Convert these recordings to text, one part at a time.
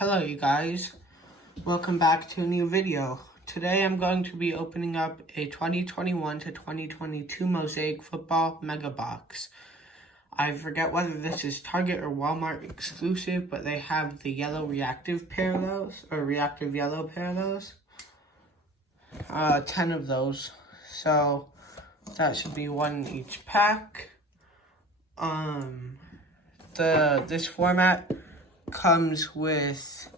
Hello you guys, welcome back to a new video. Today I'm going to be opening up a 2021 to 2022 Mosaic Football Mega Box. I forget whether this is Target or Walmart exclusive, but they have the yellow reactive parallels, or reactive yellow parallels. 10 of those, so that should be one in each pack. This format comes with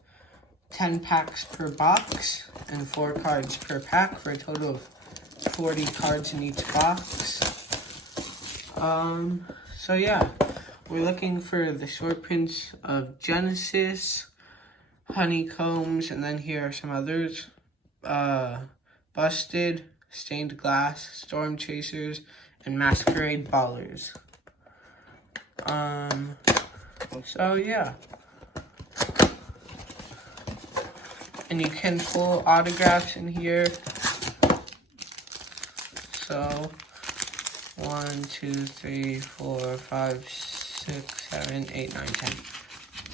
10 packs per box and 4 cards per pack for a total of 40 cards in each box. So yeah, we're looking for the short prints of Genesis, Honeycombs, and then here are some others. Busted, Stained Glass, Storm Chasers, and Masquerade Ballers. So yeah. And you can pull autographs in here. So 1, 2, 3, 4, 5, 6, 7, 8, 9, 10.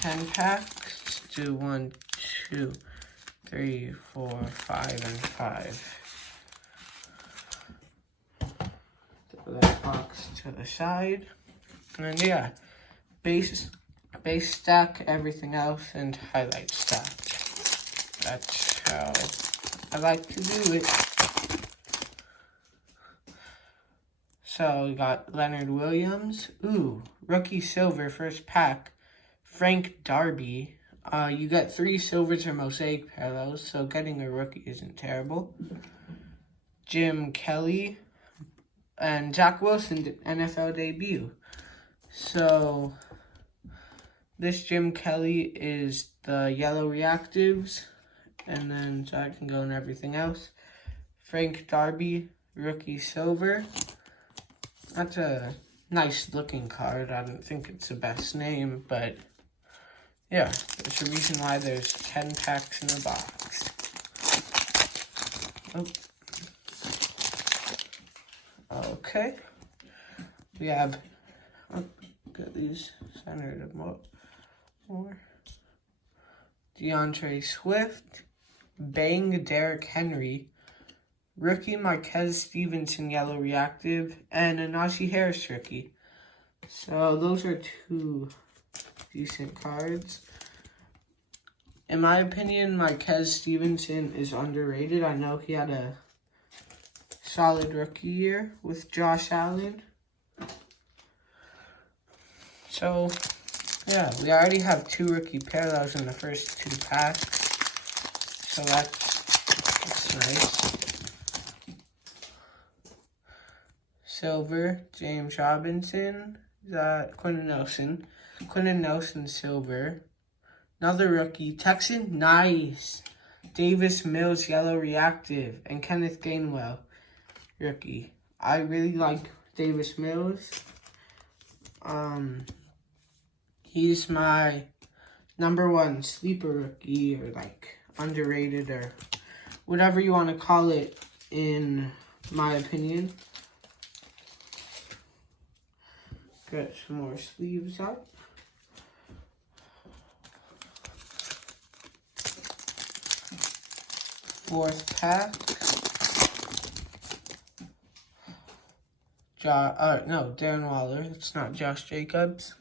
10 packs. Let's do 1, 2, 3, 4, 5, and 5. Throw that box to the side. And yeah, base stack, everything else, and highlight stack. That's how I like to do it. So we got Leonard Williams. Ooh, rookie silver, first pack. Frank Darby. You get 3 silvers or mosaic parallels, so getting a rookie isn't terrible. Jim Kelly. And Zach Wilson did NFL debut. So this Jim Kelly is the yellow reactives. And then so I can go and everything else. Frank Darby, rookie silver. That's a nice looking card. I don't think it's the best name, but yeah, there's a reason why there's 10 packs in a box. Oh. Okay. We have, get these centered more. DeAndre Swift. Bang Derrick Henry, rookie Marquez Stevenson yellow reactive, and a Najee Harris rookie. So those are 2 decent cards. In my opinion, Marquez Stevenson is underrated. I know he had a solid rookie year with Josh Allen. So yeah, we already have 2 rookie parallels in the first 2 packs. So that's nice. Silver, James Robinson, Quentin Nelson silver. Another rookie, Texan, nice. Davis Mills yellow reactive, and Kenneth Gainwell rookie. I really like Davis Mills. He's my #1 sleeper rookie, or like underrated, or whatever you want to call it, in my opinion. Get some more sleeves up. Fourth pack. Darren Waller. It's not Josh Jacobs.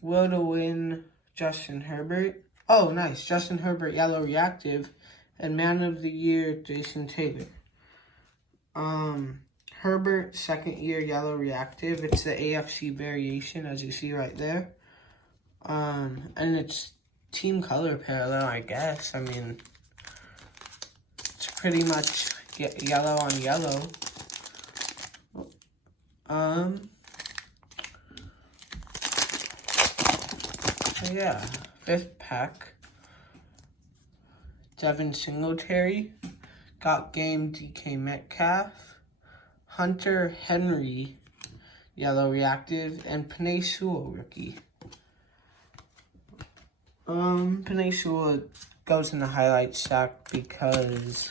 Will to win, Justin Herbert. Oh, nice. Justin Herbert, yellow reactive. And man of the year, Jason Taylor. Herbert, second year, yellow reactive. It's the AFC variation, as you see right there. And it's team color parallel, I guess. I mean, it's pretty much yellow on yellow. So yeah, 5th pack. Devin Singletary, Got Game DK Metcalf, Hunter Henry, yellow reactive, and Penei Sewell rookie. Penei Sewell goes in the highlight stack because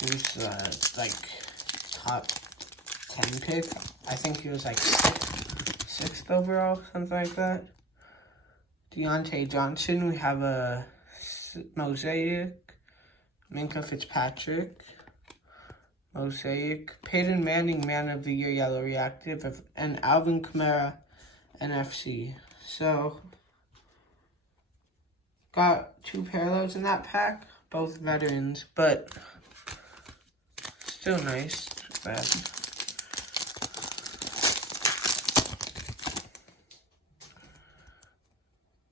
he was like top 10 pick. I think he was like 6th overall, something like that. Deontay Johnson, we have a Mosaic, Minka Fitzpatrick, Mosaic, Peyton Manning, Man of the Year, Yellow Reactive, and Alvin Kamara, NFC. So, got 2 parallels in that pack, both veterans, but still nice. Bad.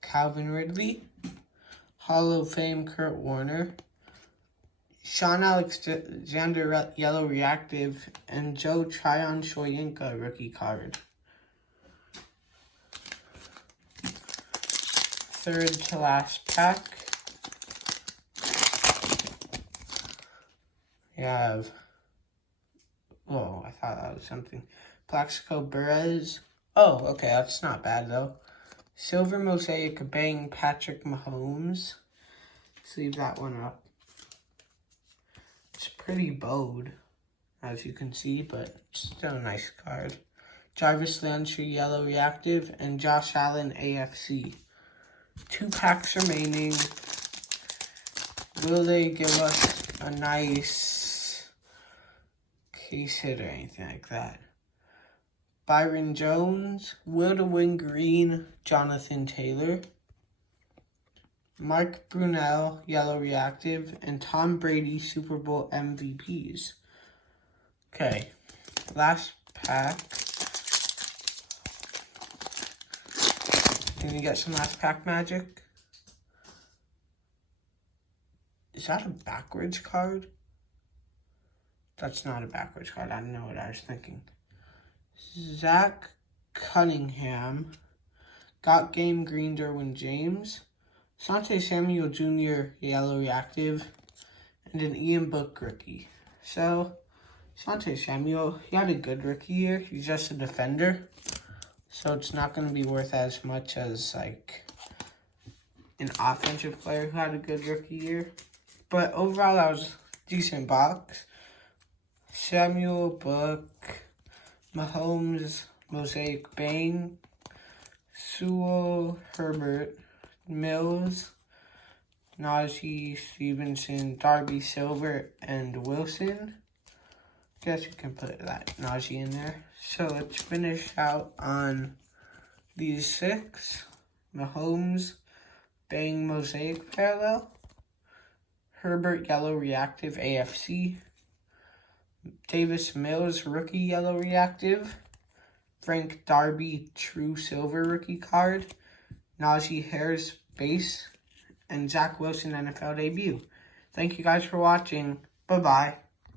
Calvin Ridley, Hall of Fame Kurt Warner, Sean Alexander Yellow Reactive, and Joe Tryon-Shoyinka rookie card. Third to last pack. You have, oh, I thought that was something. Plaxico Burress. Oh, okay, that's not bad though. Silver Mosaic Bang Patrick Mahomes. Let's leave that one up. It's pretty bowed, as you can see, but still a nice card. Jarvis Landry Yellow Reactive and Josh Allen AFC. 2 packs remaining. Will they give us a nice case hit or anything like that? Byron Jones, Will to Win Green, Jonathan Taylor, Mark Brunell, Yellow Reactive, and Tom Brady, Super Bowl MVPs. Okay, last pack. Can you get some last pack magic? Is that a backwards card? That's not a backwards card. I don't know what I was thinking. Zach Cunningham, Got Game Green Derwin James, Asante Samuel Jr. Yellow Reactive, and an Ian Book rookie. So, Asante Samuel, he had a good rookie year. He's just a defender. So it's not going to be worth as much as like an offensive player who had a good rookie year. But overall, that was a decent box. Samuel, Book, Mahomes, Mosaic Bang, Sewell, Herbert, Mills, Najee, Stevenson, Darby, Silver, and Wilson. Guess you can put that Najee in there. So let's finish out on these 6. Mahomes, Bang Mosaic Parallel, Herbert Yellow Reactive AFC, Davis Mills Rookie Yellow Reactive, Frank Darby True Silver Rookie Card, Najee Harris Base, and Zach Wilson NFL Debut. Thank you guys for watching. Bye-bye.